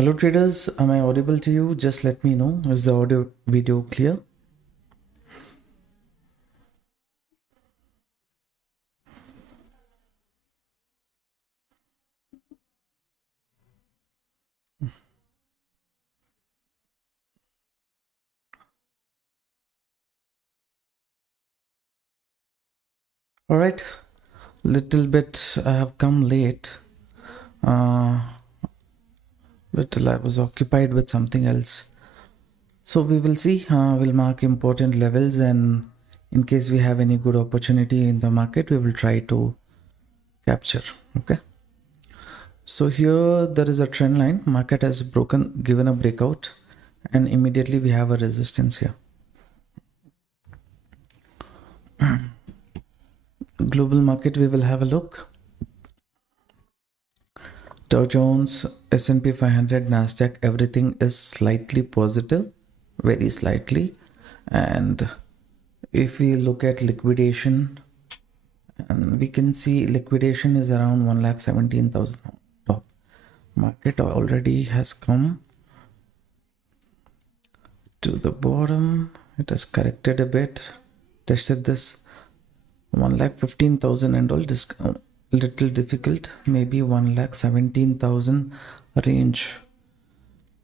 Hello traders, am I audible to you? Just let me know. Is the audio video clear? All right, little bit I have come late. Little I was occupied with something else. So we will see. We'll mark important levels, and in case we have any good opportunity in the market, we will try to capture. Okay. So here there is a trend line. Market has given a breakout, and immediately we have a resistance here. Global market, we will have a look. Dow Jones, S&P 500, Nasdaq, everything is slightly positive, very slightly. And if we look at liquidation, and we can see liquidation is around 1,17,000 top. Market already has come to the bottom. It has corrected a bit, tested this 1,15,000 and all. This little difficult, maybe 1,17,000 range,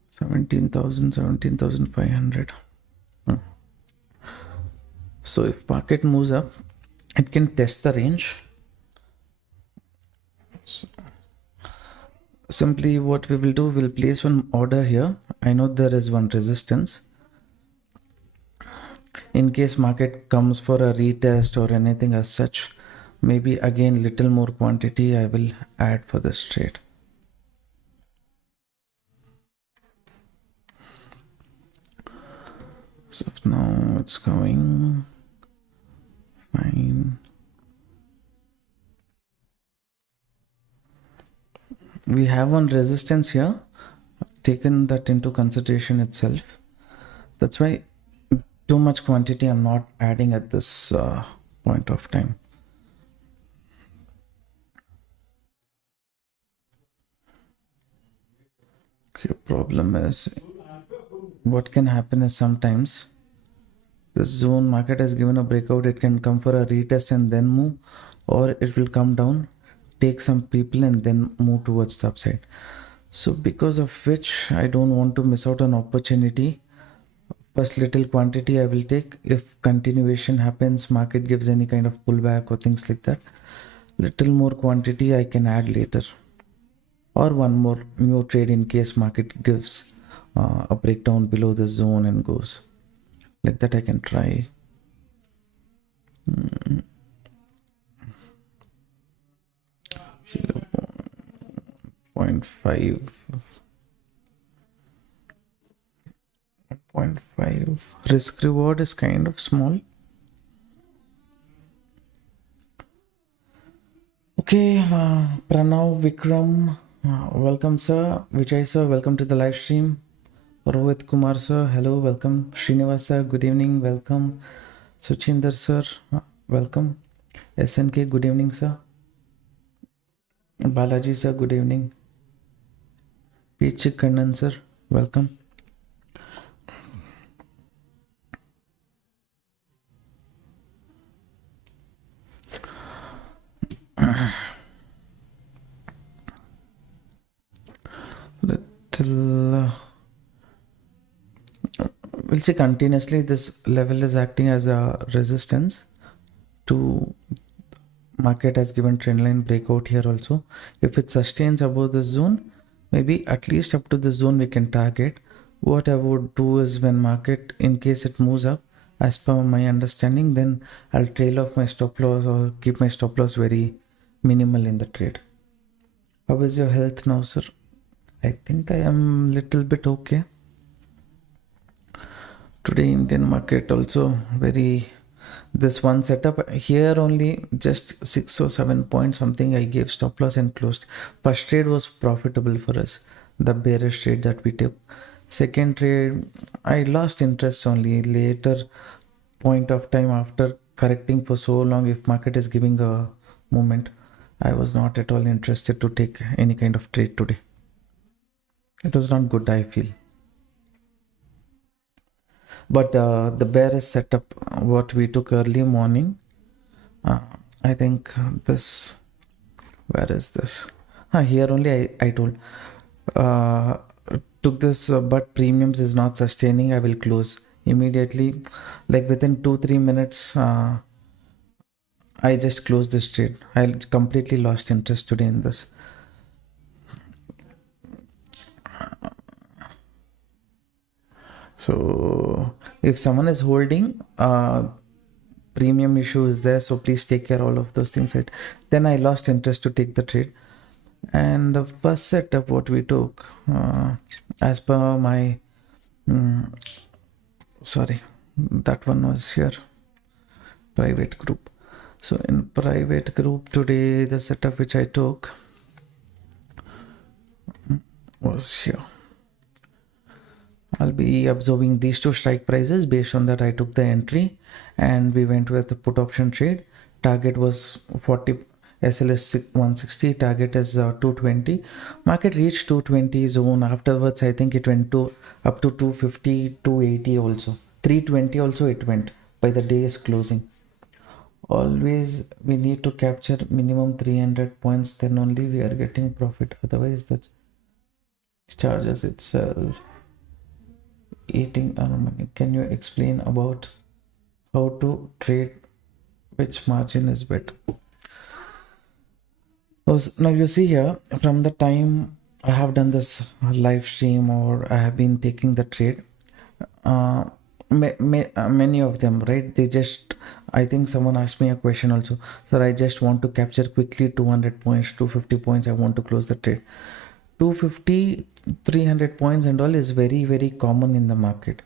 17,000, 17,500. So if market moves up, it can test the range. So simply what we will do, we'll place one order here. I know there is one resistance. In case market comes for a retest or anything as such, maybe again little more quantity I will add for this trade. So now it's going fine. We have one resistance here. I've taken that into consideration itself. That's why too much quantity I'm not adding at this point of time. Your problem is, what can happen is sometimes this zone market has given a breakout, it can come for a retest and then move, or it will come down, take some people and then move towards the upside. So because of which I don't want to miss out on opportunity. First little quantity I will take. If continuation happens, market gives any kind of pullback or things like that, little more quantity I can add later, or one more new trade in case market gives a breakdown below the zone and goes like that. I can try. 0.5 risk reward is kind of small. Okay, Pranav, Vikram, welcome sir. Vijay sir, welcome to the live stream. Rohit Kumar sir, hello, welcome. Srinivasa, good evening, welcome. Suchinder sir, welcome. SNK, good evening sir. Balaji sir, good evening. Peach Kannan sir, welcome. Little we'll see continuously this level is acting as a resistance to market has given trendline breakout here also. If it sustains above the zone, maybe at least up to the zone we can target. What I would do is, when market, in case it moves up as per my understanding, then I'll trail off my stop loss or keep my stop loss very minimal in the trade. How is your health now, sir? I think I am little bit okay. Today Indian market also very, this one setup here only just 6 or 7 points something I gave stop loss and closed. First trade was profitable for us, the bearish trade that we took. Second trade I lost interest only later point of time after correcting for so long. If market is giving a movement, I was not at all interested to take any kind of trade today. It was not good, I feel. But the bearish setup, what we took early morning, I think this, where is this? Here only I told. Uh, Took this, but premiums is not sustaining. I will close immediately. Like within 2-3 minutes, I just closed this trade. I completely lost interest today in this. So if someone is holding, premium issue is there, so please take care all of those things. Right? Then I lost interest to take the trade. And the first setup what we took, as per my, sorry, that one was here, private group. So in private group today, the setup which I took was here. I'll be observing these two strike prices. Based on that, I took the entry and we went with the put option trade. Target was 40, SL is 160, target is 220. Market reached 220 zone. Afterwards, I think it went to up to 250, 280 also. 320 also it went by the day's closing. Always we need to capture minimum 300 points, then only we are getting profit. Otherwise, the charges itself eating our money. Can you explain about how to trade, which margin is better? Now you see here, from the time I have done this live stream or I have been taking the trade, many of them, right, they just, I think someone asked me a question also, sir, I just want to capture quickly 200 points, 250 points, I want to close the trade. 250, 300 points and all is very, very common in the market.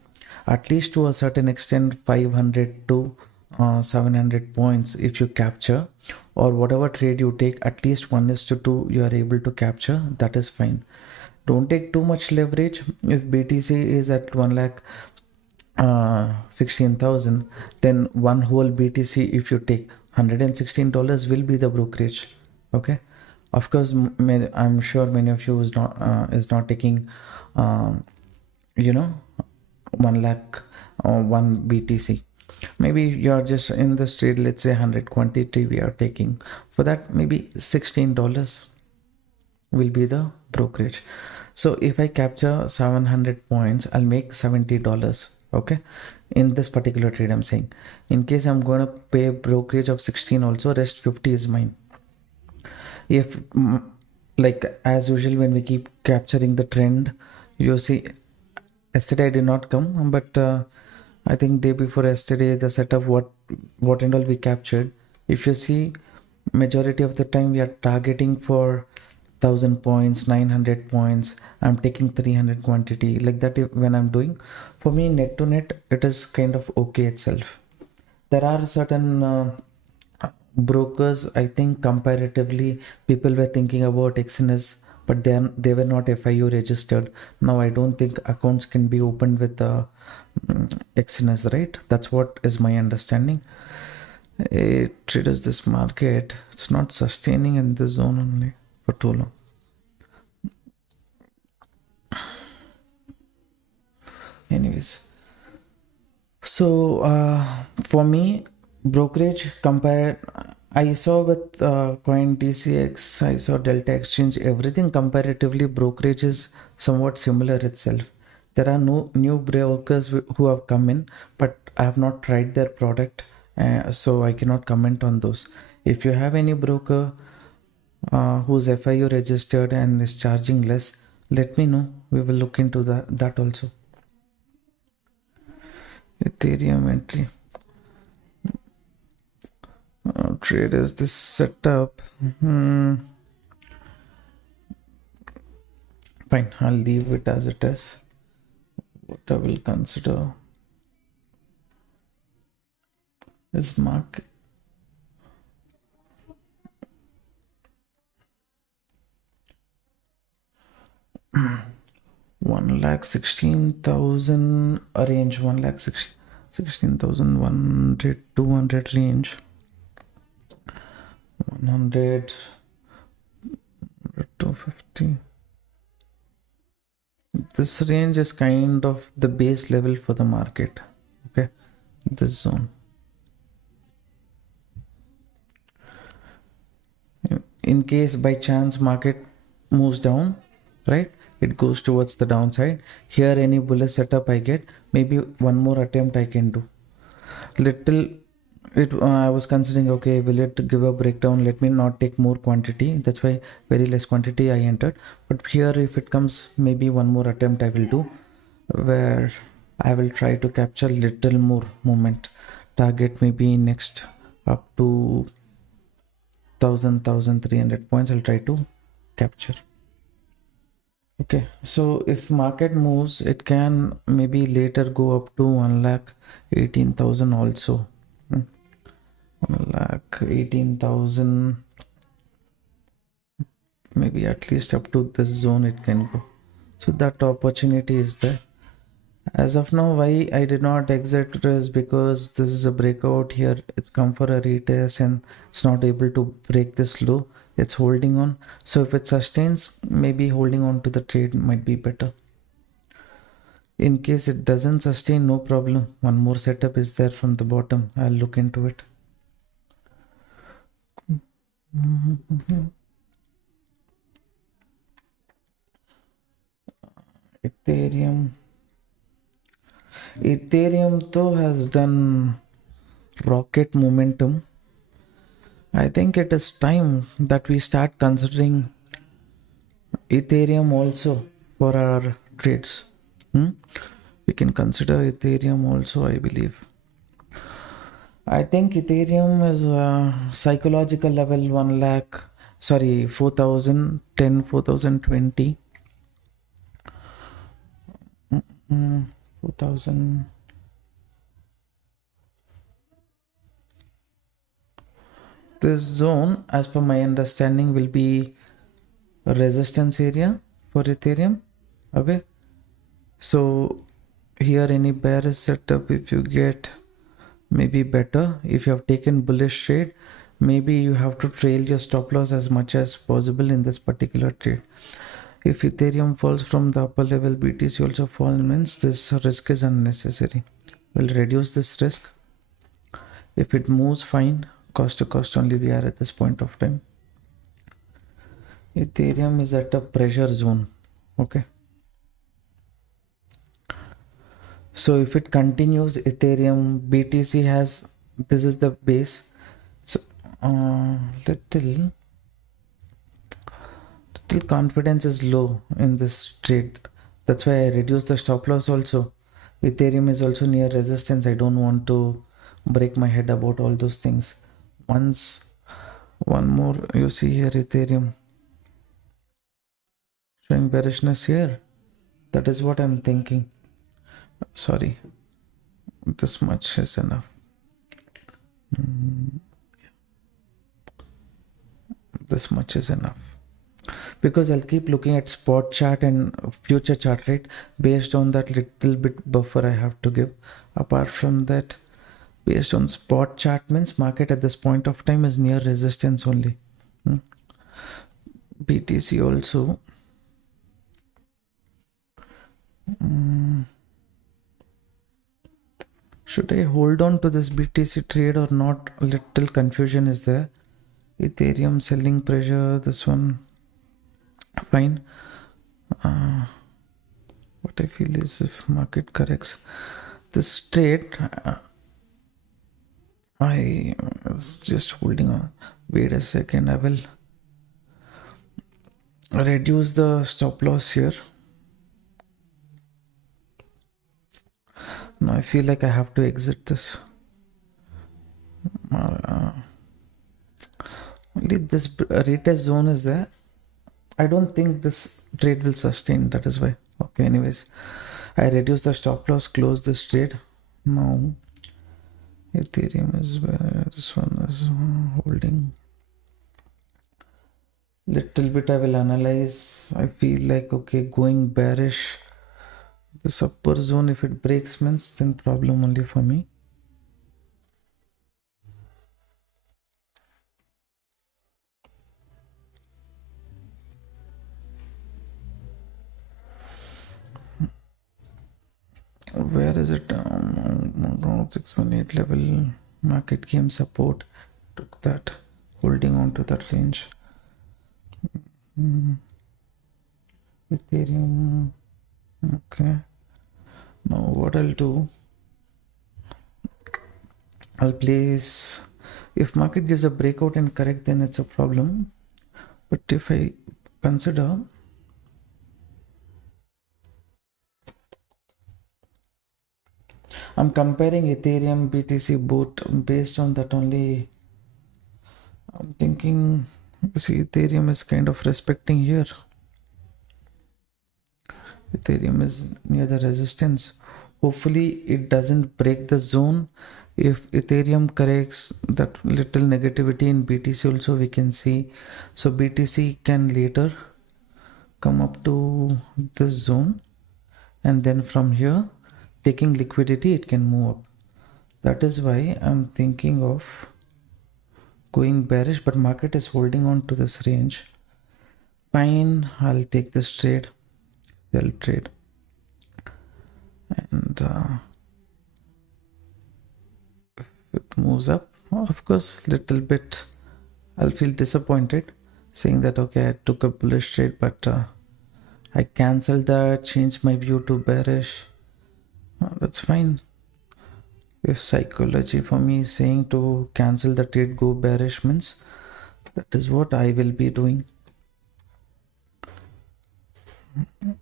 At least to a certain extent, 500 to 700 points if you capture, or whatever trade you take, at least 1:2 you are able to capture, that is fine. Don't take too much leverage. If BTC is at 1 lakh 16,000, then one whole BTC, if you take $116 will be the brokerage. Okay, of course, I'm sure many of you is not taking 1 lakh 1 BTC. Maybe you're just in this trade, let's say 100 quantity we are taking. For that, maybe $16 will be the brokerage. So if I capture 700 points, I'll make $70. Okay, in this particular trade I'm saying. In case I'm going to pay brokerage of 16 also, rest 50 is mine. If like as usual, when we keep capturing the trend, you see yesterday I did not come, but I think day before yesterday the setup what and all we captured, if you see, majority of the time we are targeting for 1000 points, 900 points. I'm taking 300 quantity like that. When I'm doing, for me, net to net, it is kind of okay itself. There are certain brokers, I think comparatively people were thinking about XNS, but then they were not FIU registered. Now I don't think accounts can be opened with XNS, right? That's what is my understanding. It traders, this market, it's not sustaining in this zone only for too long. Anyways, so for me, brokerage compare, I saw with coin DCX, I saw Delta Exchange, everything comparatively brokerage is somewhat similar itself. There are no new brokers who have come in, but I have not tried their product, so I cannot comment on those. If you have any broker who's FIU registered and is charging less, let me know. We will look into that also. Ethereum entry. Traders, this setup. Fine, I'll leave it as it is. What I will consider is market. One lakh 16,000 range, 1,16,100, 200 range, 100, 250. This range is kind of the base level for the market. Okay, this zone. In case by chance market moves down, right, it goes towards the downside. Here any bullish setup I get, maybe one more attempt I can do. Little it I was considering, okay, will it give a breakdown, let me not take more quantity, that's why very less quantity I entered. But here if it comes, maybe one more attempt I will do, where I will try to capture little more movement. Target maybe next up to 1300 points I'll try to capture. Okay, so if market moves, it can maybe later go up to 1,18,000 also. 1,18,000, maybe at least up to this zone it can go. So that opportunity is there. As of now, why I did not exit is because this is a breakout here. It's come for a retest and it's not able to break this low. It's holding on. So if it sustains, maybe holding on to the trade might be better. In case it doesn't sustain, no problem. One more setup is there from the bottom. I'll look into it. Ethereum though has done rocket momentum. I think it is time that we start considering Ethereum also for our trades. We can consider Ethereum also, I believe. I think Ethereum is psychological level 1 lakh, sorry, 4,010, 4,020. 4,000. This zone, as per my understanding, will be a resistance area for Ethereum. Okay. So here any bearish setup, if you get, maybe better. If you have taken bullish trade, maybe you have to trail your stop loss as much as possible in this particular trade. If Ethereum falls from the upper level, BTC also fall, means this risk is unnecessary. We'll reduce this risk. If it moves, fine. Cost to cost only we are at this point of time. Ethereum is at a pressure zone. Okay. So if it continues, Ethereum, BTC has, this is the base. So little confidence is low in this trade. That's why I reduced the stop loss also. Ethereum is also near resistance. I don't want to break my head about all those things. Once, one more, you see here Ethereum showing bearishness here. That is what I'm thinking. Sorry, this much is enough. This much is enough. Because I'll keep looking at spot chart and future chart rate based on that little bit buffer I have to give. Apart from that, based on spot chart means market at this point of time is near resistance only. BTC also. Should I hold on to this BTC trade or not? A little confusion is there. Ethereum selling pressure, this one fine. What I feel is if market corrects this trade, I was just holding on. Wait a second, I will reduce the stop loss here. Now I feel like I have to exit this. Only this retest zone is there. I don't think this trade will sustain, that is why. Okay, anyways, I reduce the stop loss, close this trade. Now Ethereum is where this one is holding. Little bit I will analyze. I feel like, okay, going bearish. This upper zone, if it breaks, means then problem only for me. is it? 618 level. Market came support. Took that. Holding on to that range. Ethereum. Okay. Now what I'll do, I'll place, if market gives a breakout and correct, then it's a problem. But if I consider, I'm comparing Ethereum, BTC both based on that only. I'm thinking, see, Ethereum is kind of respecting here. Ethereum is near the resistance. Hopefully it doesn't break the zone. If Ethereum corrects that little negativity in BTC also we can see. So BTC can later come up to this zone, and then from here taking liquidity it can move up. That is why I'm thinking of going bearish, but market is holding on to this range. Fine, I'll take this trade, sell trade, and if it moves up, of course little bit I'll feel disappointed, saying that okay, I took a bullish trade, but I cancelled that, changed my view to bearish. That's fine. If psychology for me is saying to cancel the trade, go bearish, means that is what I will be doing.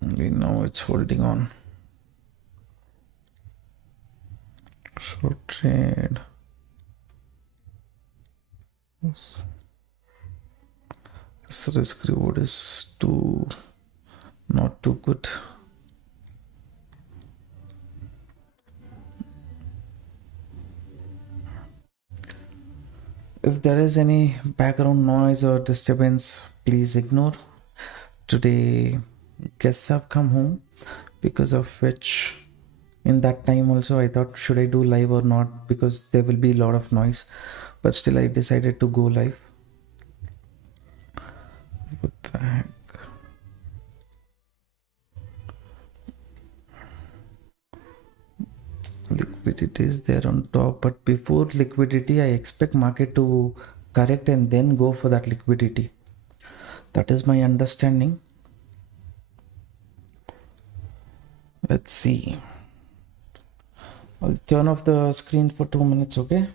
We know it's holding on. Short trade. This risk reward is not too good. If there is any background noise or disturbance, please ignore. Today guests have come home, because of which in that time also I thought should I do live or not, because there will be a lot of noise, but still I decided to go live. What the heck? Liquidity is there on top, but before liquidity I expect market to correct and then go for that liquidity. That is my understanding. Let's see. I'll turn off the screen for 2 minutes, okay?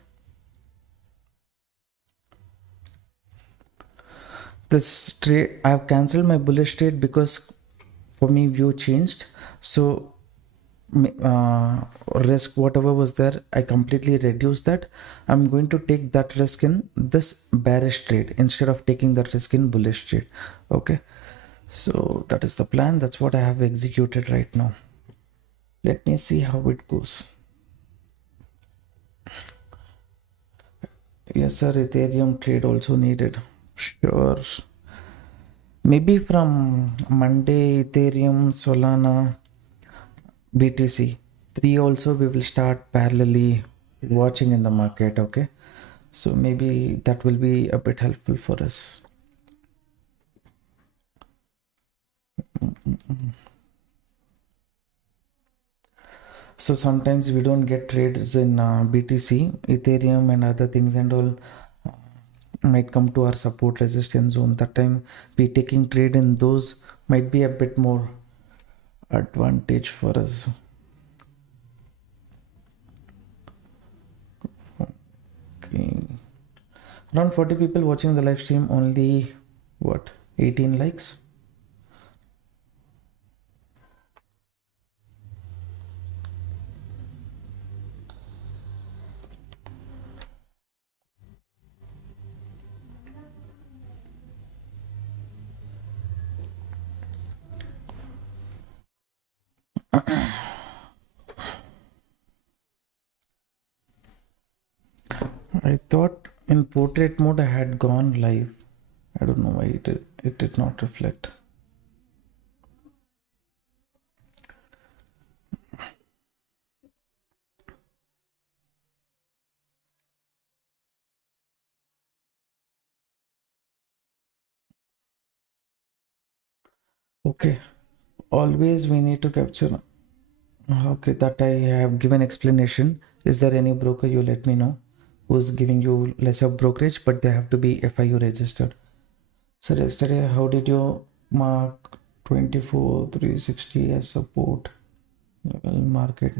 This trade, I have cancelled my bullish trade because for me view changed. So risk whatever was there, I completely reduced that. I'm going to take that risk in this bearish trade instead of taking that risk in bullish trade. Okay, so that is the plan. That's what I have executed right now. Let me see how it goes. Yes sir, Ethereum trade also needed. Sure, maybe from Monday Ethereum, Solana, BTC 3 also we will start parallelly watching in the market. Okay, so maybe that will be a bit helpful for us. So sometimes we don't get trades in BTC, Ethereum and other things, and all might come to our support resistance zone. That time we taking trade in those might be a bit more advantage for us. Okay, around 40 people watching the live stream, only what, 18 likes. I thought in portrait mode I had gone live. I don't know why it did not reflect. Okay, always we need to capture Okay, that I have given explanation. Is there any broker, you let me know, who's giving you lesser brokerage, but they have to be FIU registered. So yesterday, how did you mark 24,360 as support? Level market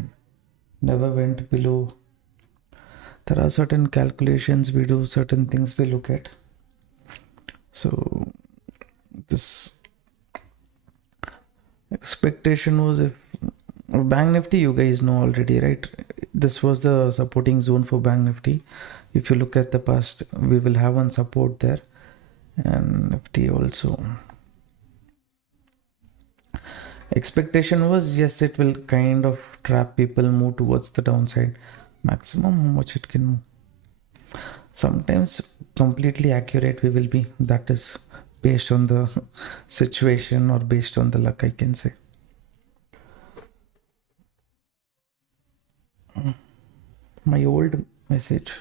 never went below. There are certain calculations we do, certain things we look at. So this expectation was, if Bank Nifty, you guys know already, right? This was the supporting zone for Bank Nifty. If you look at the past, we will have one support there, and Nifty also. Expectation was, yes, it will kind of trap people, move towards the downside. Maximum how much it can move. Sometimes completely accurate we will be. That is based on the situation or based on the luck, I can say. My old message.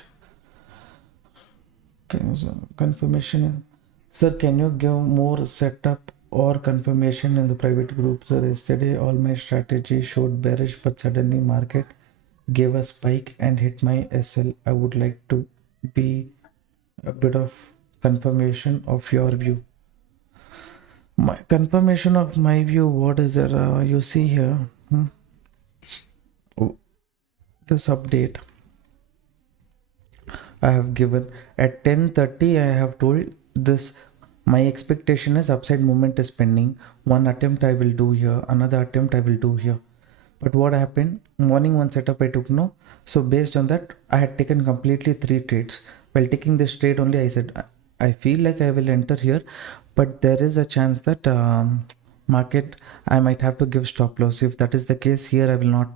Okay, so confirmation. Sir, can you give more setup or confirmation in the private group? Sir, yesterday all my strategy showed bearish, but suddenly market gave a spike and hit my SL. I would like to be a bit of confirmation of your view. My confirmation of my view, what is there? You see here, oh, this update I have given at 10:30. I have told this. My expectation is upside movement is pending. One attempt I will do here, another attempt I will do here. But what happened? Morning one setup I took no. So based on that, I had taken completely 3 trades. While taking this trade only, I said I feel like I will enter here, but there is a chance that market I might have to give stop loss. If that is the case, here I will not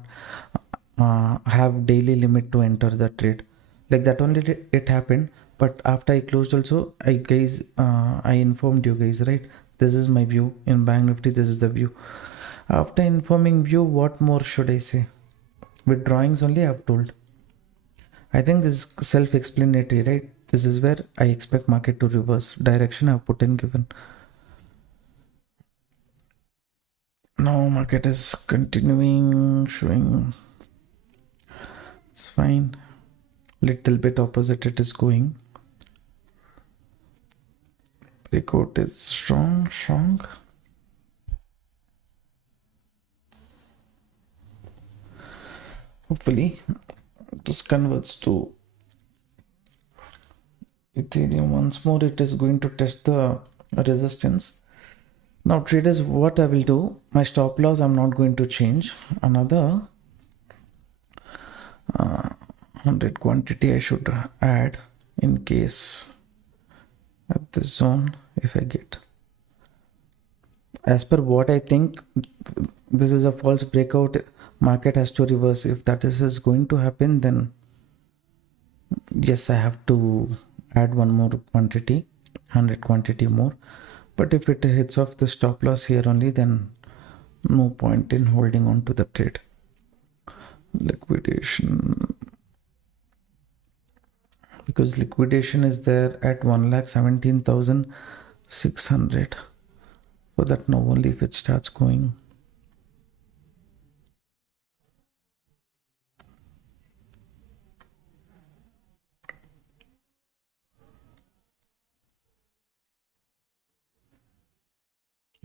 have daily limit to enter the trade. Like that only it happened. But after I closed also, I informed you guys, right? This is my view in Bank Nifty. This is the view. After informing view, what more should I say? With drawings only I've told. I think this is self-explanatory, right? This is where I expect market to reverse. Direction I've put in given. Now market is continuing showing. It's fine. Little bit opposite it is going. Breakout is strong. Hopefully this converts to Ethereum once more. It is going to test the resistance. Now traders, what I will do, my stop loss I'm not going to change. Another 100 quantity I should add in case at this zone, if I get, as per what I think, this is a false breakout. Market has to reverse. If that is going to happen, then yes, I have to add one more quantity, 100 quantity more. But if it hits off the stop loss here only, then no point in holding on to the trade. Liquidation, because liquidation is there at 1,17,600. For that now only if it starts going.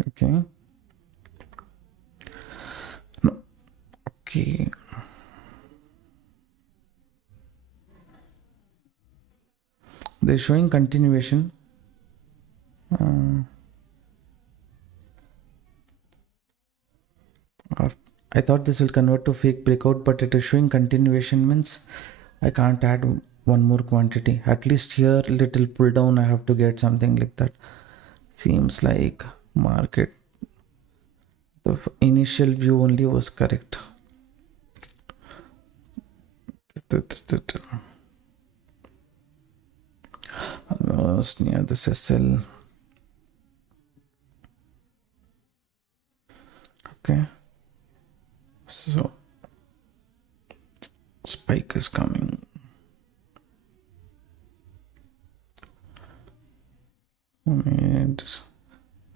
Okay. No. Okay. They're showing continuation. I thought this will convert to fake breakout, but it is showing continuation, means I can't add one more quantity. At least here little pull down I have to get something like that. Seems like market, the initial view only was correct. Almost near this SL. Okay, so spike is coming. And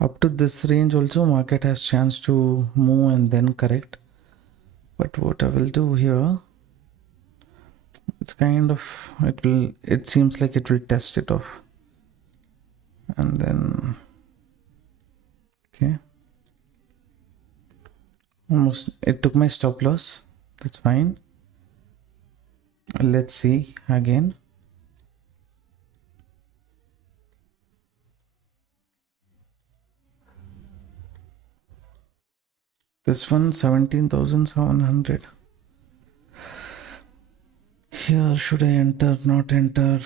up to this range also market has chance to move and then correct. But what I will do here, it's kind of, it seems like it will test it off. And then, okay. Almost, it took my stop loss. That's fine. Let's see again. This one, 17,700. Here, should I enter, not enter?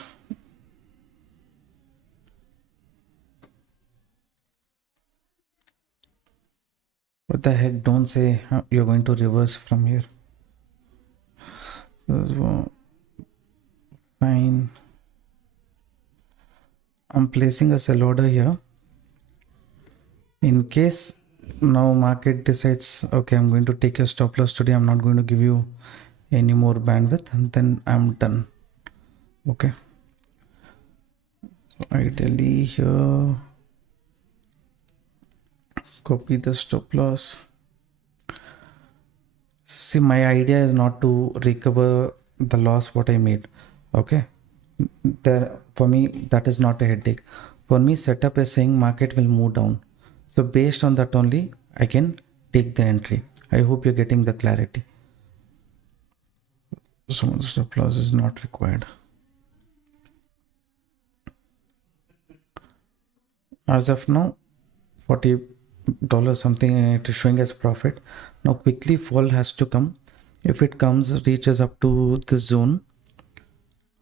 What the heck, don't say you're going to reverse from here. Fine. I'm placing a sell order here. In case now market decides, okay, I'm going to take your stop loss today, I'm not going to give you any more bandwidth, and then I'm done. Okay. So ideally here, copy the stop loss. See, my idea is not to recover the loss what I made. Okay. There, for me, that is not a headache. For me, setup is saying market will move down. So based on that only, I can take the entry. I hope you're getting the clarity. So the stop loss is not required. As of now, $40 something, it is showing as profit. Now quickly fall has to come. If it comes, reaches up to the zone,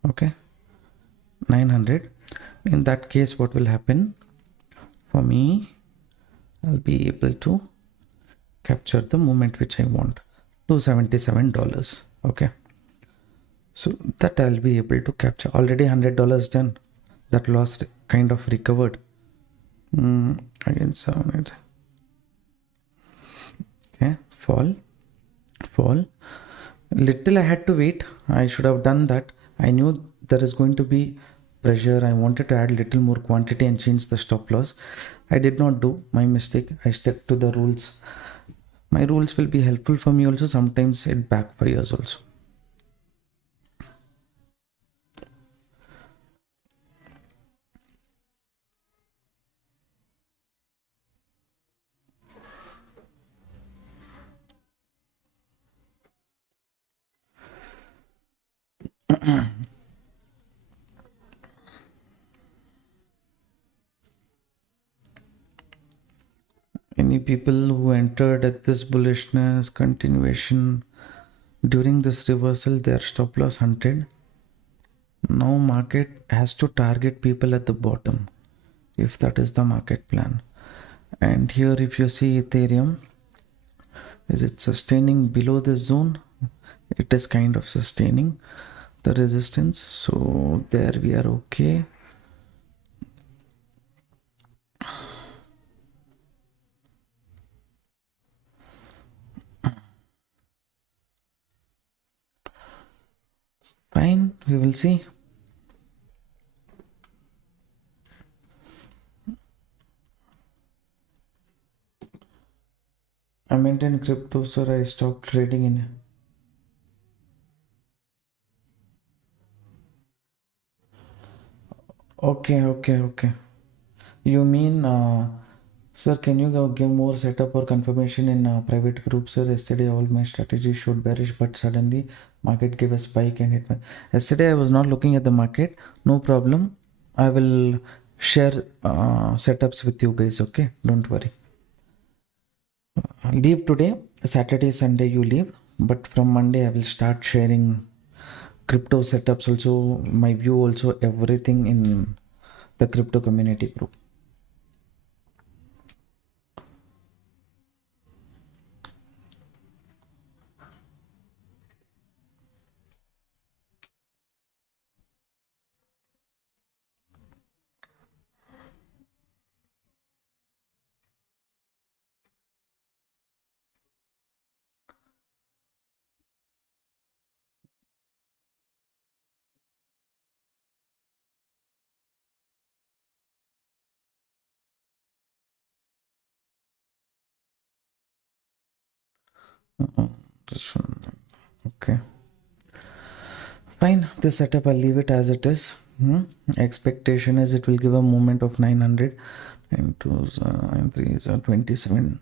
okay, 900. In that case, what will happen? For me, I'll be able to capture the movement which I want, $277. Okay, so that I'll be able to capture. Already $100 done. That loss kind of recovered. Again 700. Okay, fall. Little I had to wait. I should have done that. I knew there is going to be pressure. I wanted to add little more quantity and change the stop loss. I did not do. My mistake. I stuck to the rules. My rules will be helpful for me also. Sometimes it backfires also. Any people who entered at this bullishness continuation during this reversal, their stop loss hunted. Now market has to target people at the bottom if that is the market plan. And here if you see Ethereum, is it sustaining below this zone? It is kind of sustaining the resistance, so there we are okay. Fine, we will see. I maintain crypto, sir. I stopped trading in. Okay. You mean, sir, can you give more setup or confirmation in private group, sir? Yesterday, all my strategy showed bearish, but suddenly market gave a spike and hit my. Yesterday, I was not looking at the market. No problem. I will share setups with you guys. Okay, don't worry. Leave today. Saturday, Sunday, you leave. But from Monday, I will start sharing crypto setups also, my view also, everything in the crypto community group. Okay, fine. This setup I'll leave it as it is. Expectation is it will give a movement of 900 and 2 and 3 is 27.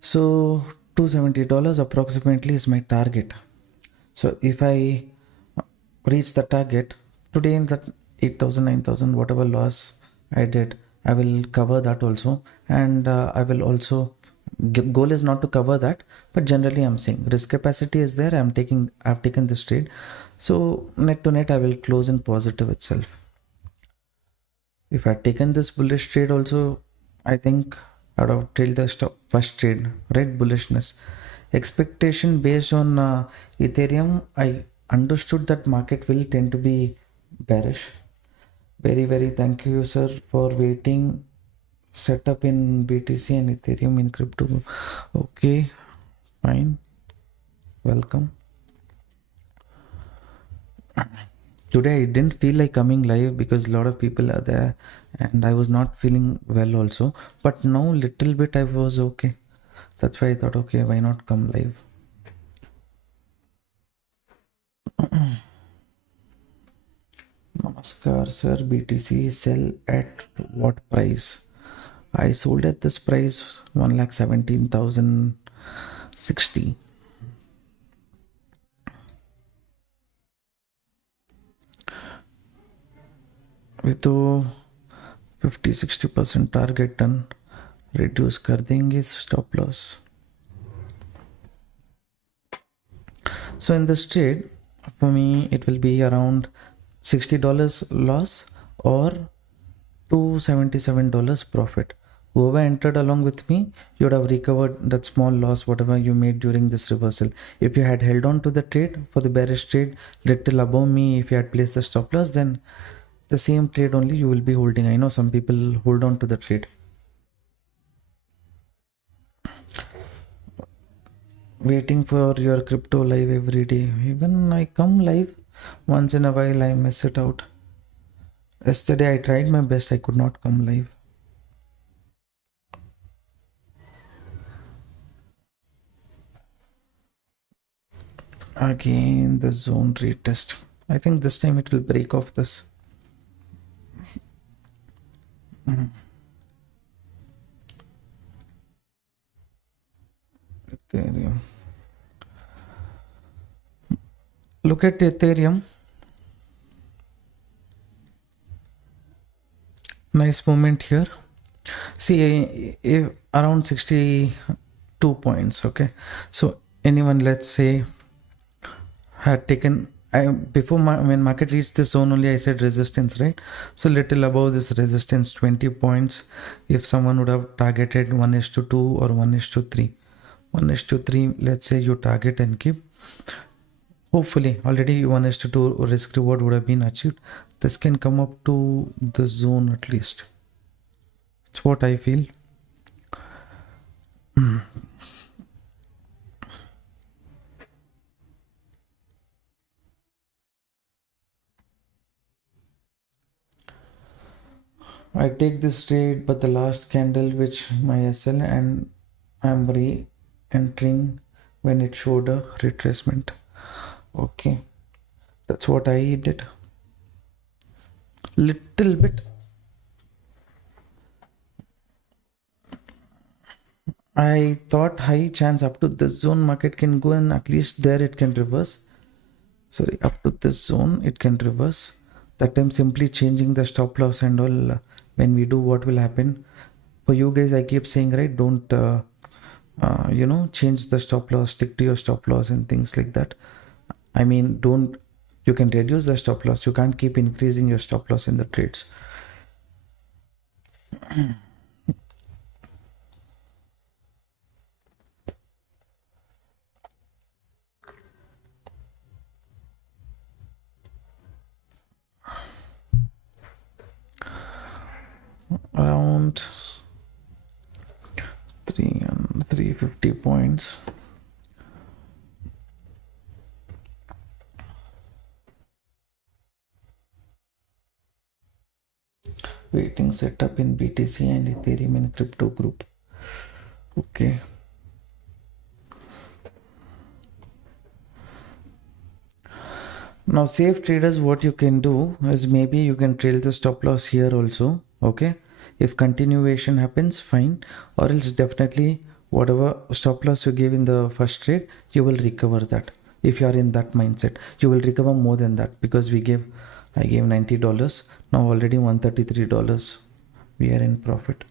So $270 approximately is my target. So if I reach the target today in that 8,000, 9,000, whatever loss I did, I will cover that also. And I will also, goal is not to cover that, but generally I'm saying risk capacity is there. I've taken this trade. So net to net, I will close in positive itself. If I had taken this bullish trade also, I think I would have trailed the first trade, right? Bullishness. Expectation based on Ethereum, I understood that market will tend to be bearish. Very, very thank you, sir, for waiting. Setup in BTC and Ethereum in crypto. Okay, fine. Welcome. Today I didn't feel like coming live because a lot of people are there and I was not feeling well also. But now little bit I was okay. That's why I thought, okay, why not come live? Namaskar, sir. BTC sell at what price? I sold at this price 1,17,060. with 50-60% target टन reduce कर देंगे stop loss. So in this trade, for me, it will be around $60 loss or $277 profit. Whoever entered along with me, you would have recovered that small loss, whatever you made during this reversal. If you had held on to the trade for the bearish trade, little above me, if you had placed the stop loss, then the same trade only you will be holding. I know some people hold on to the trade. Waiting for your crypto live every day. Even I come live once in a while, I miss it out. Yesterday I tried my best, I could not come live. Again the zone retest. I think this time it will break off this. Ethereum. Look at Ethereum. Nice moment here. See, around 62 points. Okay, so anyone, let's say, had taken before when market reached this zone only, I said resistance, right? So little above this resistance, 20 points. If someone would have targeted 1:2 or 1:3, 1:3, let's say you target and keep. Hopefully already 1:2 risk reward would have been achieved. This can come up to the zone at least. It's what I feel. I take this trade, but the last candle which my SL, and I'm re-entering when it showed a retracement. Okay, that's what I did. Little bit. I thought high chance up to this zone market can go, and at least there it can reverse. Sorry, up to this zone it can reverse. That time simply changing the stop loss and all. When we do, what will happen? For you guys, I keep saying, right, don't change the stop loss, stick to your stop loss and things like that. I mean, you can reduce the stop loss, you can't keep increasing your stop loss in the trades. Around 350 points. Waiting setup in BTC and Ethereum in crypto group. Okay. Now safe traders, what you can do is maybe you can trail the stop loss here also. Okay, if continuation happens, fine, or else definitely whatever stop loss you gave in the first trade, you will recover that. If you are in that mindset, you will recover more than that, because I gave $90, now already $133, we are in profit.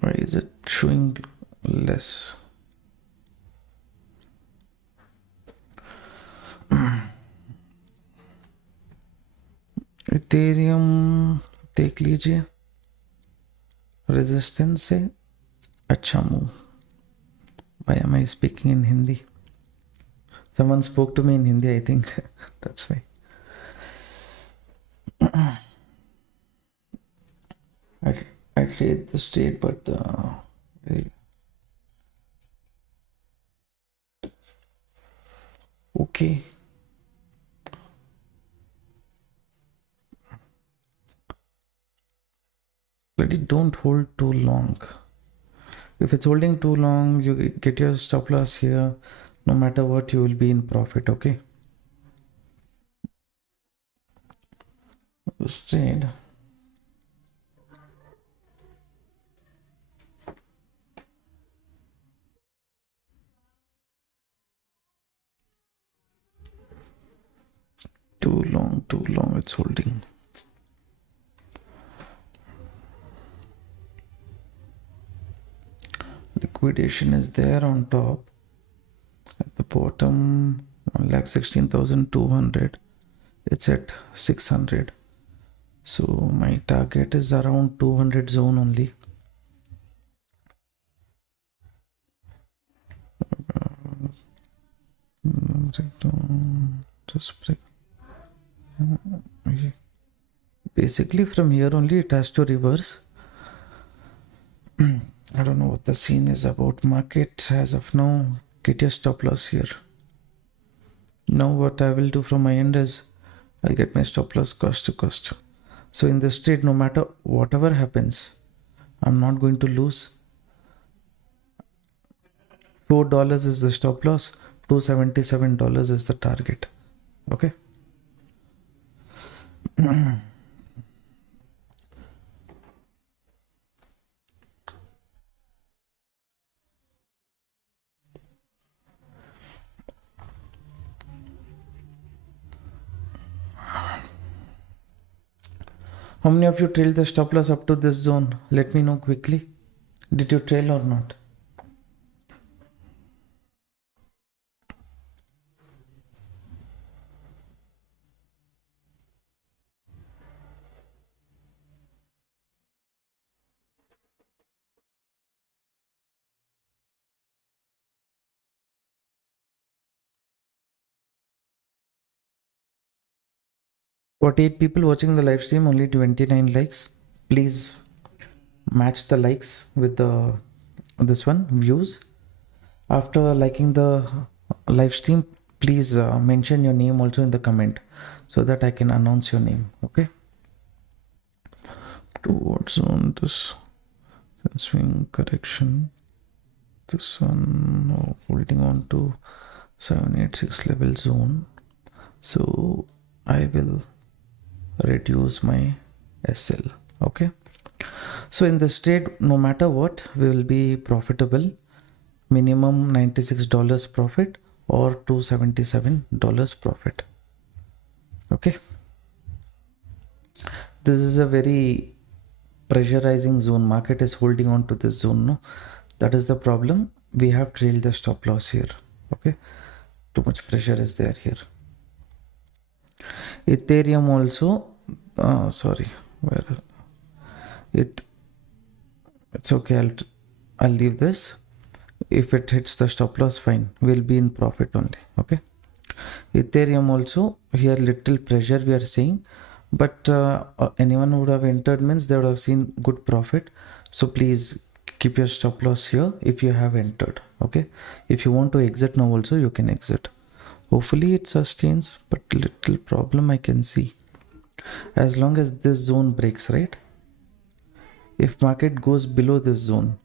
Why is it showing less? Ethereum देख लीजिए, resistance से अच्छा move. Why am I speaking in Hindi? Someone spoke to me in Hindi, I think. That's why. I trade the state, but okay. But it don't hold too long. If it's holding too long, you get your stop loss here. No matter what, you will be in profit. Okay. This trade. Too long it's holding. Liquidation is there on top. At the bottom, 1,16,200. It's at 600. So my target is around 200 zone only. Just break. Basically from here only it has to reverse. I don't know what the scene is about. Market as of now, get your stop loss here. Now what I will do from my end is I'll get my stop loss cost to cost. So in this trade, no matter whatever happens, I'm not going to lose. $4 is the stop loss, $277 is the target. Okay. How many of you trailed the stop loss up to this zone? Let me know quickly. Did you trail or not? What 8 people watching the live stream, only 29 likes. Please match the likes with the this one views. After liking the live stream, please mention your name also in the comment so that I can announce your name. Okay. Towards on this swing correction. This one holding on to 786 level zone. So I will reduce my SL. Okay. So in this trade, no matter what, we will be profitable. Minimum $96 profit or $277 profit. Okay. This is a very pressurizing zone. Market is holding on to this zone. No, that is the problem. We have trailed the stop loss here. Okay. Too much pressure is there here. Ethereum also. Sorry. Where it's okay. I'll leave this. If it hits the stop loss, fine, we'll be in profit only. Okay. Ethereum also, here little pressure we are seeing, but anyone who would have entered means they would have seen good profit. So please keep your stop loss here if you have entered. Okay. If you want to exit now also, you can exit. Hopefully it sustains, but little problem I can see. As long as this zone breaks, right? If market goes below this zone,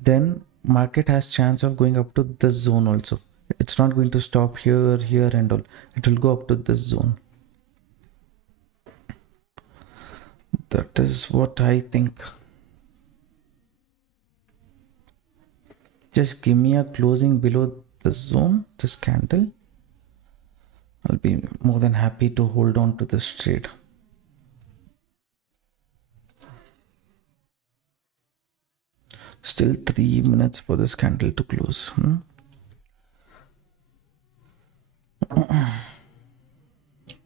then market has chance of going up to this zone also. It's not going to stop here and all. It will go up to this zone. That is what I think. Just give me a closing below the zone, this candle. I'll be more than happy to hold on to this trade. Still 3 minutes for this candle to close.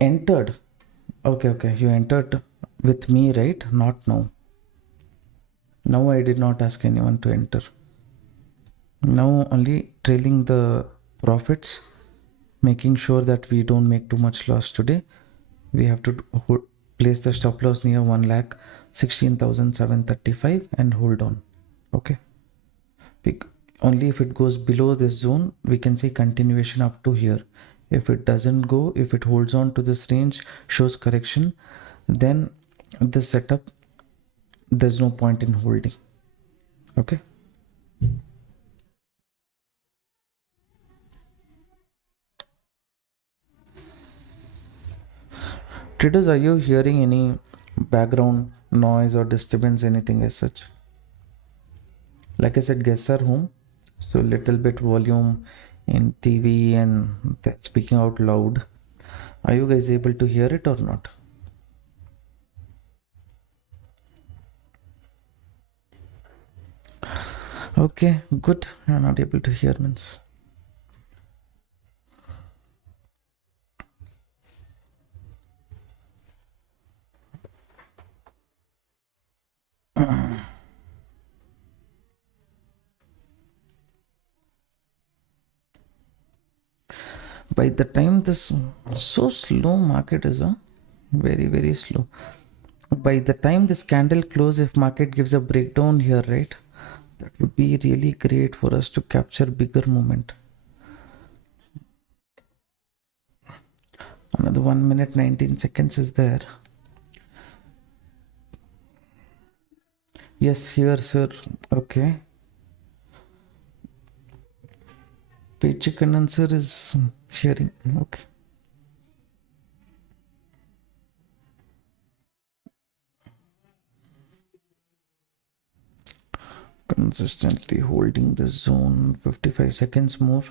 Entered. Okay. You entered with me, right? Not now. Now I did not ask anyone to enter. Now only trailing the profits, making sure that we don't make too much loss today. We have to place the stop loss near 1,16,735 and hold on. Okay. Only if it goes below this zone, we can see continuation up to here. If it doesn't go, if it holds on to this range, shows correction, then this setup, there's no point in holding. Okay. Traders, are you hearing any background noise or disturbance, anything as such? Like I said, guests are home, so little bit volume in TV and that's speaking out loud. Are you guys able to hear it or not? Okay, good. You're not able to hear means. By the time this so slow market is very slow. By the time this candle close, if market gives a breakdown here, right, that would be really great for us to capture bigger movement. Another 1 minute 19 seconds is there. Yes, here, sir. Okay. Paycheck and answer is sharing. Okay. Consistently holding the zone. 55 seconds more.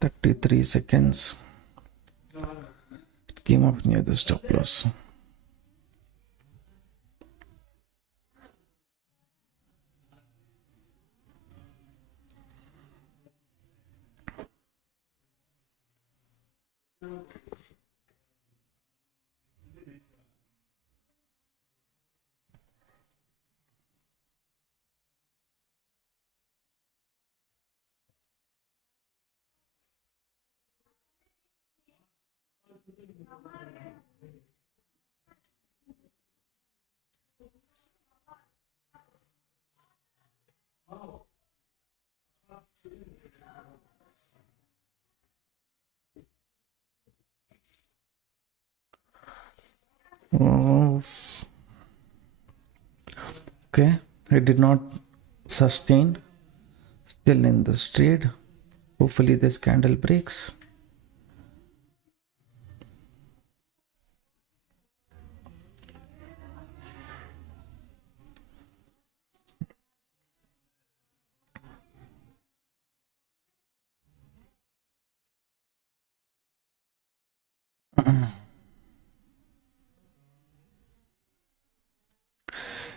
Thirty-three seconds. It came up near the stop loss. Oh, okay, it did not sustain. Still in this trade. Hopefully this candle breaks.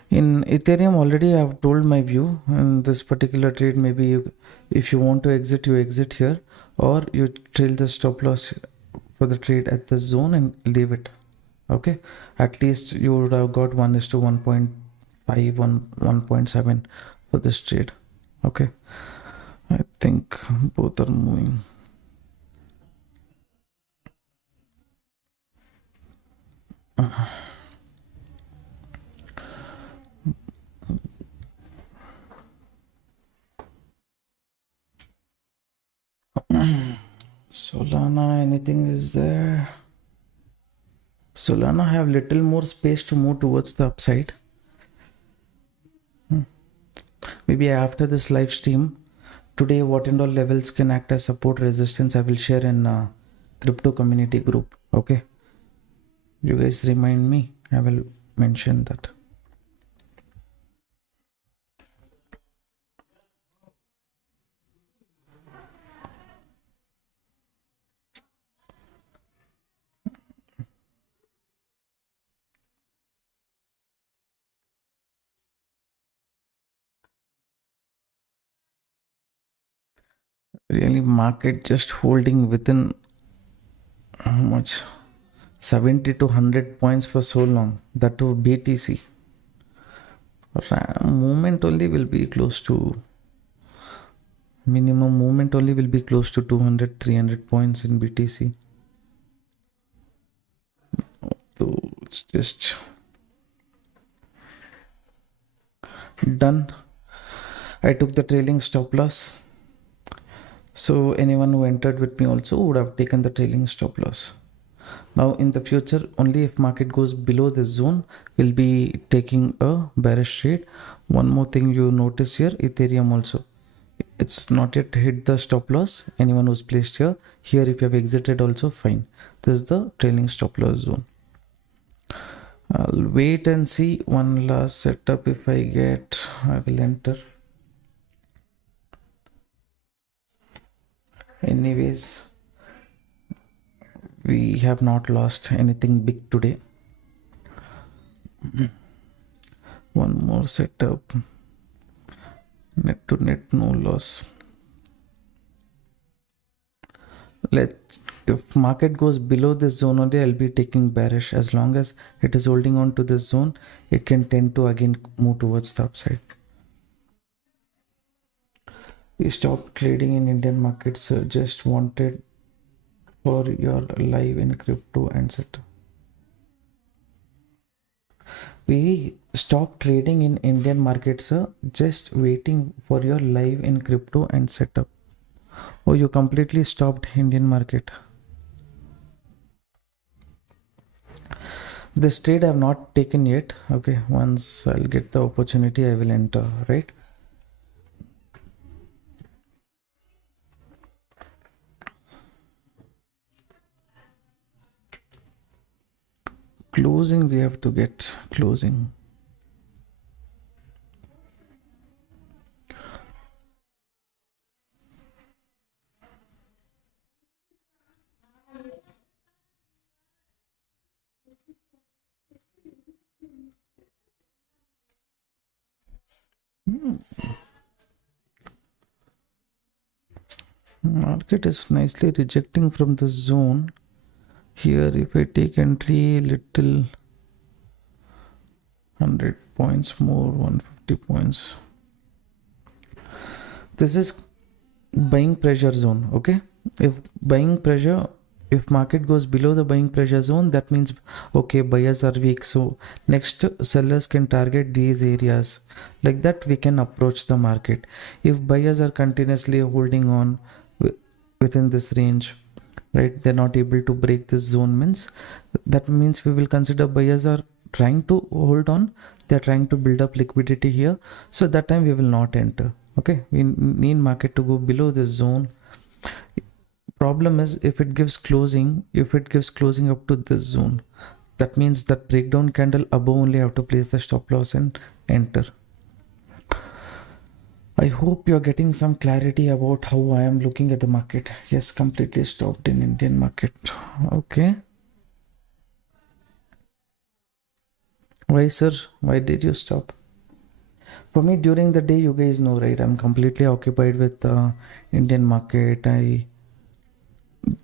In Ethereum already I've told my view in this particular trade. Maybe if you want to exit, you exit here, or you trail the stop loss for the trade at the zone and leave it. Okay, at least you would have got 1:1.5, 1.7 for this trade. Okay, I think both are moving. Solana, anything is there? Solana have little more space to move towards the upside. Maybe after this live stream today, what and all levels can act as support resistance, I will share in crypto community group. Okay, you guys remind me, I will mention that. Really, market just holding within how much, 70 to 100 points for so long, that to BTC. Movement only will be close to, minimum movement only will be close to 200 300 points in BTC. So it's just done. I took the trailing stop loss, so anyone who entered with me also would have taken the trailing stop loss. Now in the future, only if market goes below this zone, we'll be taking a bearish trade. One more thing you notice here, Ethereum also, it's not yet hit the stop loss. Anyone who's placed here if you have exited also fine. This is the trailing stop loss zone. I'll wait and see one last setup. If I get, I will enter. Anyways, we have not lost anything big today. One more setup. Net to net, no loss. If market goes below this zone only, I'll be taking bearish. As long as it is holding on to this zone, it can tend to again move towards the upside. We stopped trading in Indian markets. Just wanted for your live in crypto and setup. We stopped trading in Indian markets, just waiting for your live in crypto and setup. Oh, you completely stopped Indian market. This trade I have not taken yet. Okay, once I'll get the opportunity, I will enter, right? Closing, we have to get closing. Market is nicely rejecting from the zone. Here, if I take entry, little 100 points more, 150 points. This is buying pressure zone. Okay, if buying pressure, if market goes below the buying pressure zone, that means okay, buyers are weak, so next sellers can target these areas. Like that we can approach the market. If buyers are continuously holding on within this range, right, they're not able to break this zone, means that means we will consider buyers are trying to hold on, they're trying to build up liquidity here, so at that time we will not enter. Okay, we need market to go below this zone. Problem is, if it gives closing up to this zone, that means that breakdown candle above only have to place the stop loss and enter. I hope you're getting some clarity about how I am looking at the market. Yes, completely stopped in Indian market. Okay. Why, sir? Why did you stop? For me, during the day, you guys know, right? I'm completely occupied with Indian market.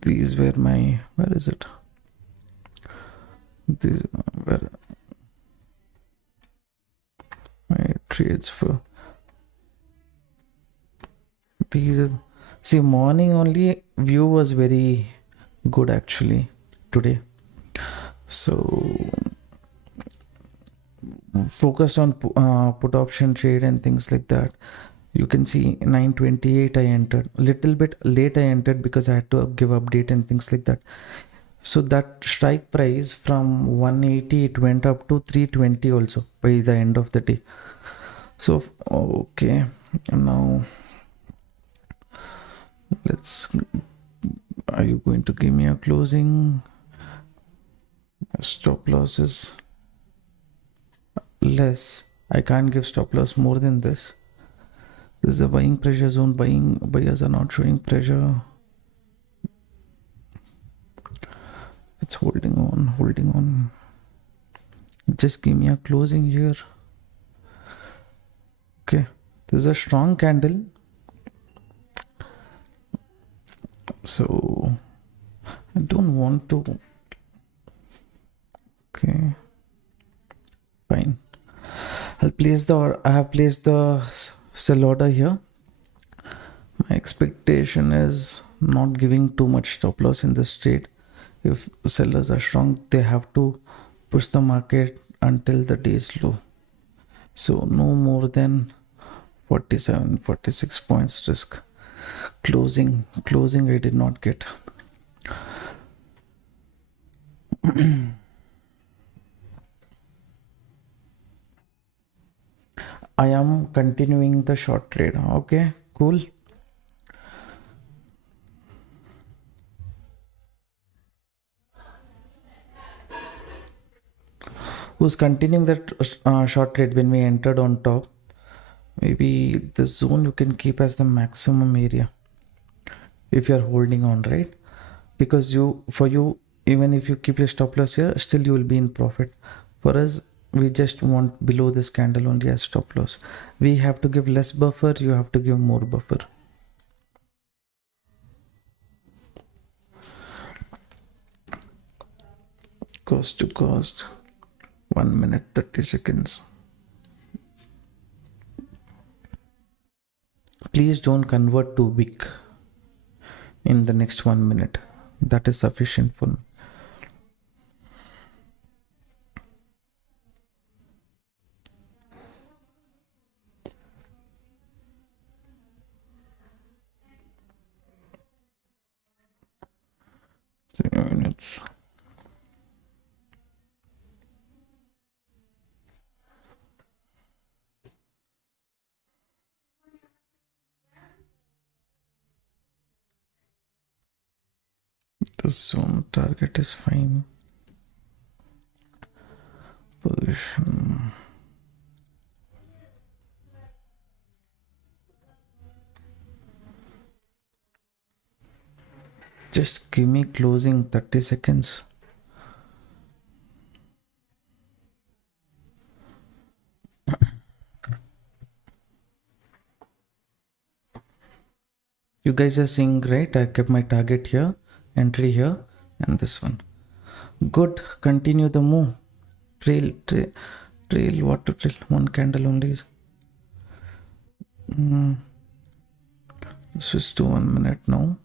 These were my, where is it? These were my trades for. These, see, morning only view was very good actually today. So focused on put option trade and things like that. You can see 928 I entered. A little bit late I entered because I had to give update and things like that. So that strike price from 180 it went up to 320 also by the end of the day. So okay, now let's, are you going to give me a closing? Stop loss is less. I can't give stop loss more than this. This is the buying pressure zone. Buyers are not showing pressure. It's holding on. Just give me a closing here. Okay, this is a strong candle. So I don't want to. Okay, fine. I have placed the sell order here. My expectation is not giving too much stop loss in this trade. If sellers are strong, they have to push the market until the day is low. So no more than 46 points risk. Closing I did not get. I am continuing the short trade. Okay, cool. Who's continuing that short trade when we entered on top? Maybe this zone you can keep as the maximum area if you're holding on, right? Because for you, even if you keep your stop loss here, still you will be in profit. For us, we just want below this candle only as stop loss. We have to give less buffer, you have to give more buffer. Cost to cost, 1 minute 30 seconds. Please don't convert to wick in the next 1 minute. That is sufficient for me. Minutes. The zone target is fine. Position. Just give me closing 30 seconds. You guys are seeing, right? I kept my target here, entry here, and this one. Good. Continue the move. Trail. What to trail? One candle only is. Switch to 1 minute now.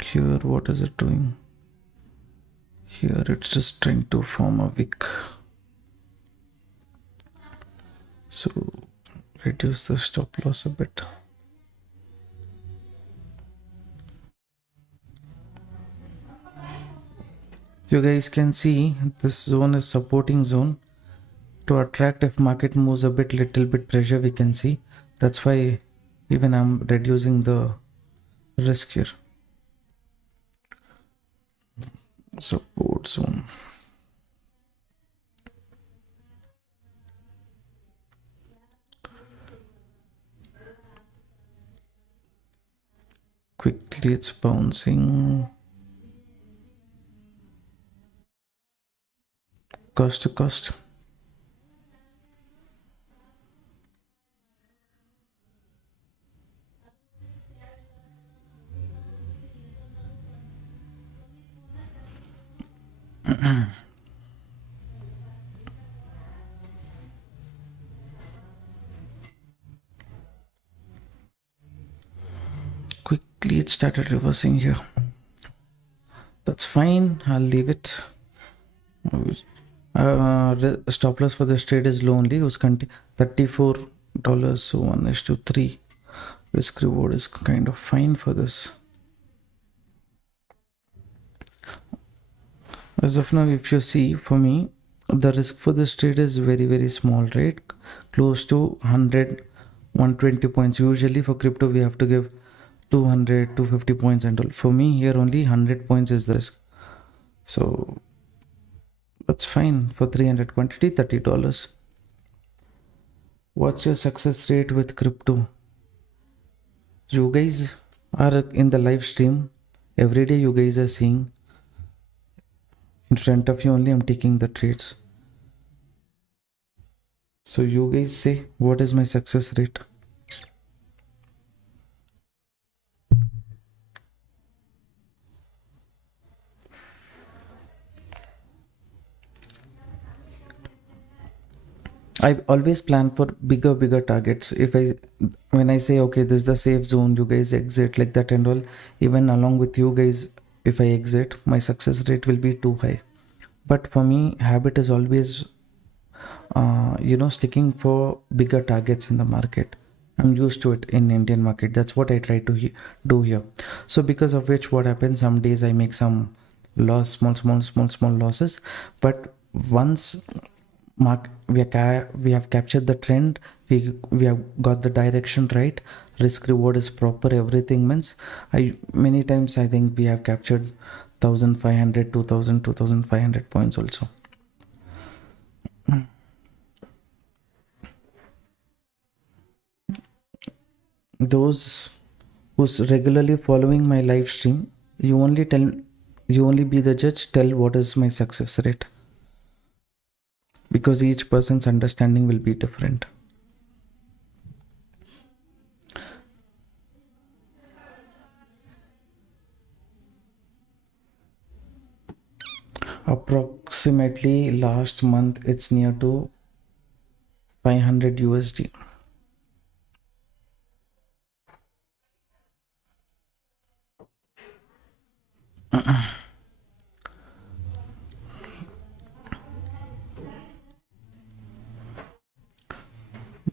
Here, what is it doing? Here, it's just trying to form a wick. So, reduce the stop loss a bit. You guys can see this zone is supporting zone. To attract, if market moves a little bit pressure, we can see. That's why even I'm reducing the risk here. Support zone. Quickly it's bouncing. Cost to cost. Quickly it started reversing here. That's fine. I'll leave it. Stop loss for this trade is low only. $34, so 1:3. Risk reward is kind of fine for this. As of now, if you see, for me, the risk for this trade is very, very small, right? Close to 100, 120 points. Usually for crypto, we have to give 200, 250 points and all. For me, here only 100 points is the risk. So that's fine. For 300 quantity, $30. What's your success rate with crypto? You guys are in the live stream. Every day you guys are seeing. In front of you only I'm taking the trades. So you guys say, what is my success rate? I always plan for bigger targets. When I say, okay, this is the safe zone, you guys exit like that and all, even along with you guys, if I exit, my success rate will be too high. But for me, habit is always, sticking for bigger targets in the market. I'm used to it in Indian market. That's what I try to do here. So because of which, what happens, some days I make some loss, small losses. But once we have captured the trend, we have got the direction right, risk reward is proper, everything means many times I think we have captured 1500, 2000, 2500 points also. Those who's regularly following my live stream, you only be the judge, tell what is my success rate, because each person's understanding will be different. Approximately last month it's near to 500 USD.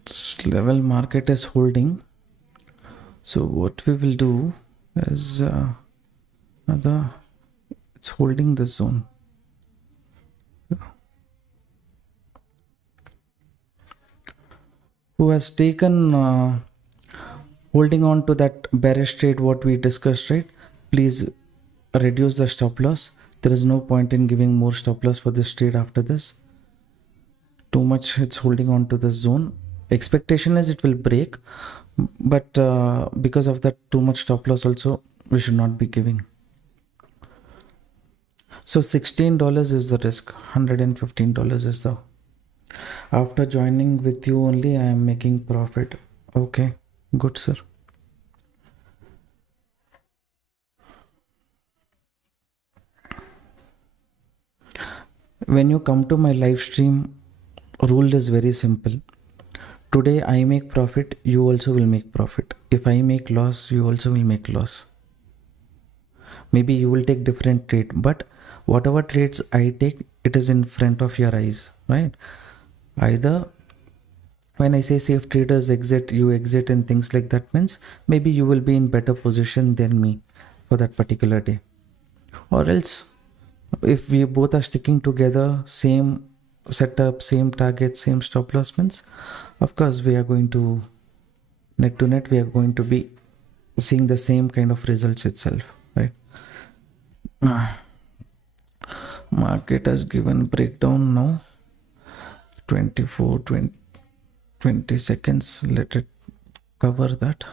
This level market is holding, so what we will do is it's holding the zone. Who has taken holding on to that bearish trade what we discussed, right? Please reduce the stop loss. There is no point in giving more stop loss for this trade after this. Too much it's holding on to the zone. Expectation is it will break, but because of that too much stop loss also we should not be giving. So $16 is the risk, $115 is the. After joining with you only I am making profit. Okay, good sir. When you come to my live stream, rule is very simple. Today I make profit, you also will make profit. If I make loss, you also will make loss. Maybe you will take different trade, but whatever trades I take, it is in front of your eyes, right? Either when I say safe traders exit, you exit and things like that, means maybe you will be in better position than me for that particular day. Or else if we both are sticking together, same setup, same target, same stop loss, means of course we are going to net to net, we are going to be seeing the same kind of results itself, right? Market has given breakdown now. 20 seconds, let it cover that.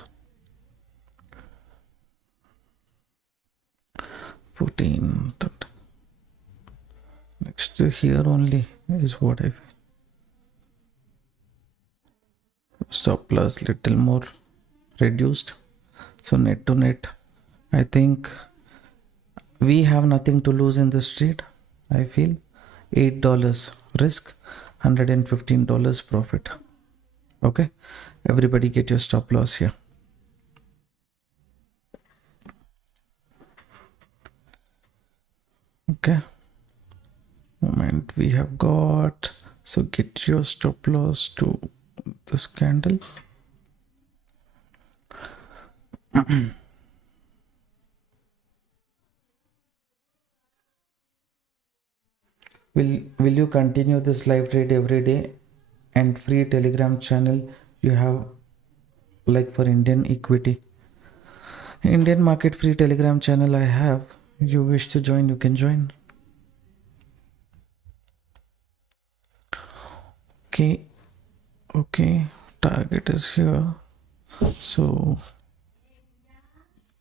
14. Next here only is what I feel. Stop loss little more reduced, so net to net I think we have nothing to lose in this trade. I feel $8 risk, $115 profit. Okay, everybody get your stop loss here. Okay, moment we have got. So get your stop loss to this candle. Will you continue this live trade every day? And free Telegram channel you have, like for Indian equity. Indian market free Telegram channel I have. You wish to join, you can join. Okay, target is here. So,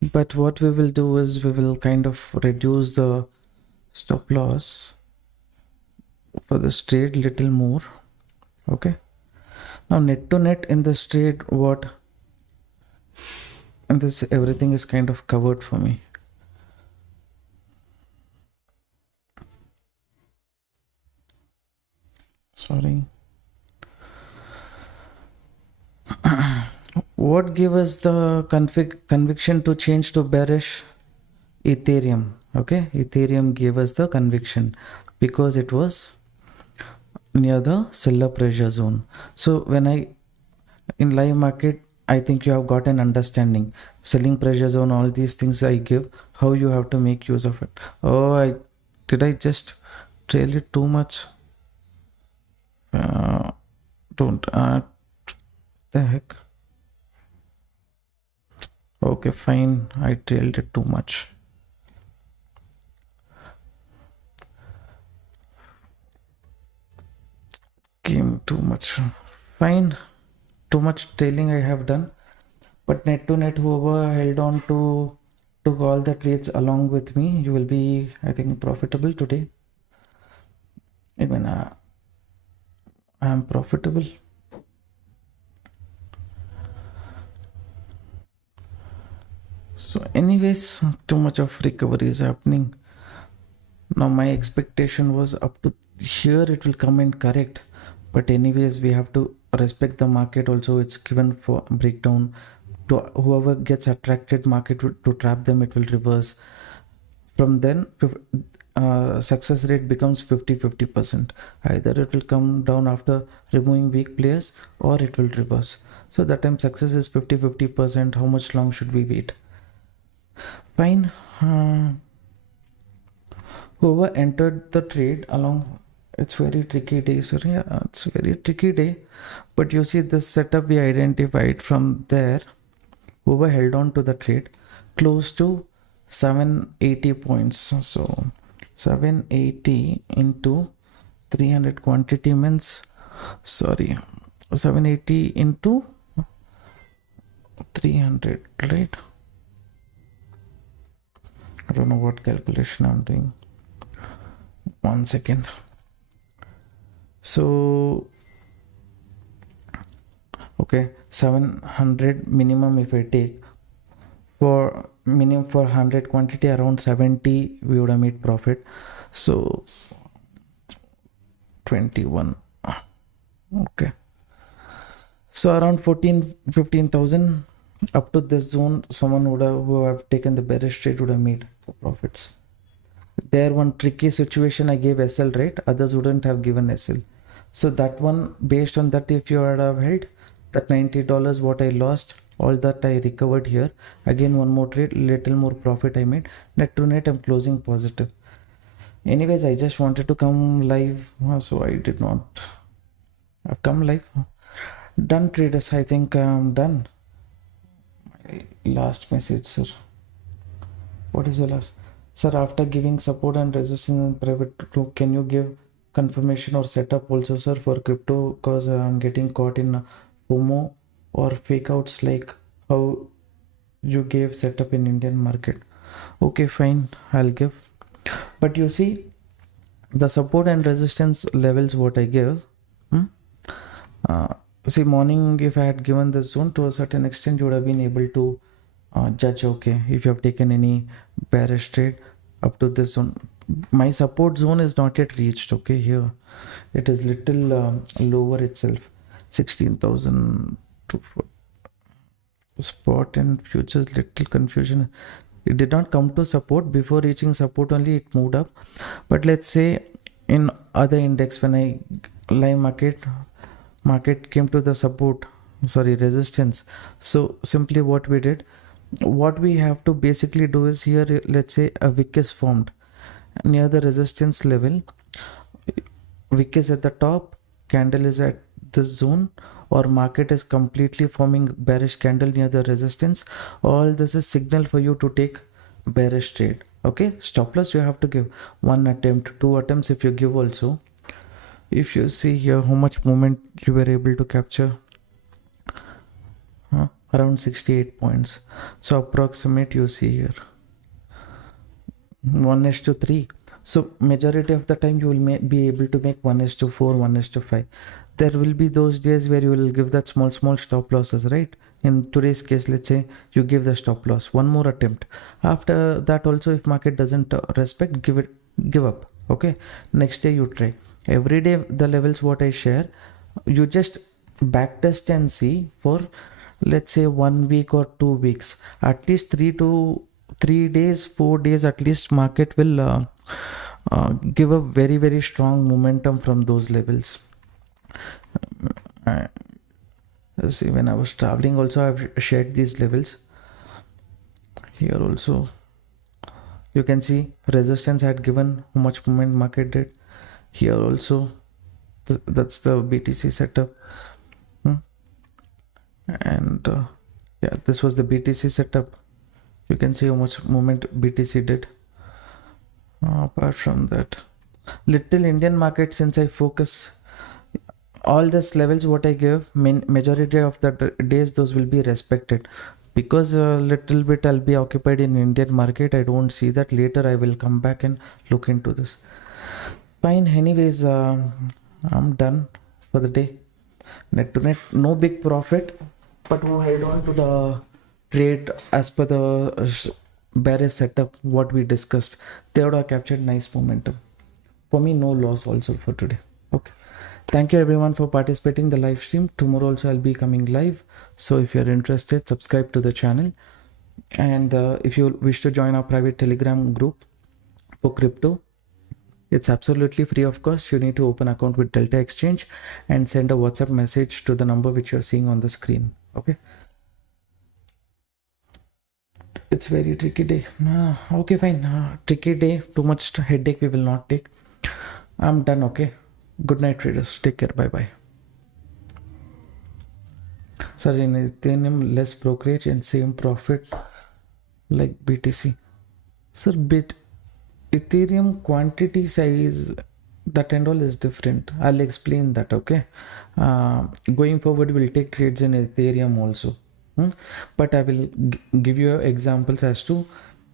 but what we will do is we will kind of reduce the stop loss for this trade little more. Okay, now net to net in this trade, what, and this everything is kind of covered for me. Sorry. What gave us the conviction to change to bearish? Ethereum. Okay, Ethereum gave us the conviction because it was near the seller pressure zone. So when in live market, I think you have got an understanding. Selling pressure zone, all these things I give, how you have to make use of it. Oh, did I just trail it too much? Don't. The heck. Okay, fine. I trailed it too much. Came too much. Fine. Too much trailing I have done. But net to net, whoever held on to took all the trades along with me, you will be, I think, profitable today. Even I am profitable. So anyways, too much of recovery is happening. Now my expectation was up to here it will come and correct. But anyways, we have to respect the market also. It's given for breakdown. To whoever gets attracted market to trap them, it will reverse. From then success rate becomes 50-50%. Either it will come down after removing weak players or it will reverse. So that time success is 50-50%. How much long should we wait? Fine. Whoever entered the trade along, it's very tricky day. Sorry, it's very tricky day. But you see this setup we identified from there. Whoever held on to the trade close to 780 points. So 780 into 300 quantity means, sorry, 780 into 300, right? I don't know what calculation I'm doing. 1 second. So okay, 700 minimum if I take, for minimum for 100 quantity around 70 we would have made profit. So 21. Okay, so around 15,000 up to this zone, someone who have taken the bearish trade would have made profits. There one tricky situation, I gave SL, right? Others wouldn't have given SL. So that one, based on that, if you would have held that $90 what I lost, all that I recovered here. Again one more trade, little more profit I made. Net to net I'm closing positive. Anyways, I just wanted to come live, so I did not come live. Done traders, I think I'm done. My last message, sir. What is your last? Sir, after giving support and resistance in private, can you give confirmation or setup also, sir, for crypto? Because I'm getting caught in FOMO or fake outs like how you gave setup in Indian market. Okay, fine, I'll give. But you see, the support and resistance levels what I give. See, morning, if I had given the zone to a certain extent, you would have been able to judge, okay, if you have taken any bearish trade up to this zone. My support zone is not yet reached. Okay, here it is little lower itself, 16,000 to spot and futures, little confusion. It did not come to support. Before reaching support only it moved up. But let's say in other index, when I live market came to the support, sorry, resistance. So simply what we did, what we have to basically do is here, let's say a wick is formed near the resistance level. Wick is at the top, candle is at this zone, or market is completely forming bearish candle near the resistance. All this is signal for you to take bearish trade. Okay, stop loss you have to give one attempt, two attempts if you give also. If you see here how much movement you were able to capture, around 68 points. So approximate, you see here 1:3. So majority of the time you will be able to make 1:4, 1:5. There will be those days where you will give that small stop losses, right? In today's case, let's say you give the stop loss, one more attempt. After that also, if market doesn't respect, give up. Okay, next day you try. Every day the levels what I share, you just backtest and see for, let's say, 1 week or 2 weeks, at least 3 days, 4 days at least, market will give a very strong momentum from those levels. See, when I was traveling also, I've shared these levels. Here also you can see resistance had given how much movement market did. Here also that's the BTC setup. And yeah, this was the BTC setup. You can see how much movement BTC did. Apart from that, little Indian market, since I focus all these levels what I give, majority of the days those will be respected, because a little bit I'll be occupied in Indian market. I don't see that. Later I will come back and look into this. Fine, anyways, I'm done for the day. Net to net, no big profit, but who held on to the trade as per the bearish setup what we discussed. They would have captured nice momentum. For me, no loss also for today. Okay, thank you everyone for participating in the live stream. Tomorrow also I'll be coming live, so if you're interested, subscribe to the channel. And if you wish to join our private Telegram group for crypto, it's absolutely free of cost. You need to open account with Delta Exchange and send a WhatsApp message to the number which you're seeing on the screen. Okay, it's very tricky day. Okay, fine. Tricky day, too much headache we will not take. I'm done. Okay, good night traders, take care, bye bye. Sir, in Ethereum less brokerage and same profit like BTC. Sir, Ethereum quantity size, that and all is different. I'll explain that. Okay, going forward we'll take trades in Ethereum also. But I will give you examples as to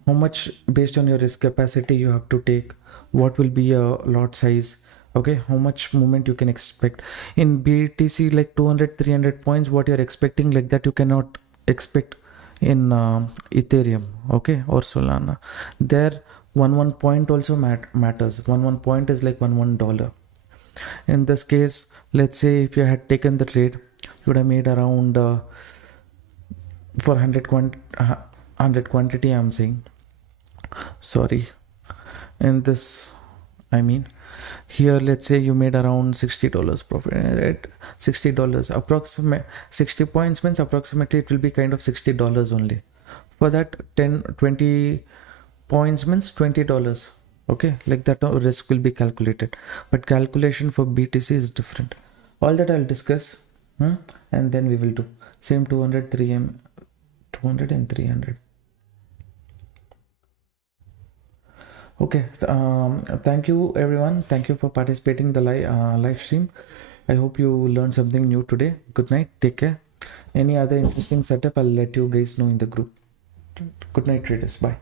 how much, based on your risk capacity, you have to take, what will be a lot size. Okay, how much movement you can expect in BTC, like 200-300 points what you're expecting, like that you cannot expect in Ethereum, okay, or Solana. There one point also matters. One point is like $1. In this case, let's say if you had taken the trade, you would have made around for 100 quantity, I'm saying, sorry, in this, I mean, here let's say you made around $60 profit, right? $60 approximate, 60 points means approximately it will be kind of $60 only. For that 10-20 points means $20. Okay, like that risk will be calculated, but calculation for BTC is different. All that I'll discuss, and then we will do same 200 and 300. Okay, thank you everyone. Thank you for participating in the live stream. I hope you learned something new today. Good night, take care. Any other interesting setup, I'll let you guys know in the group. Good night traders, bye.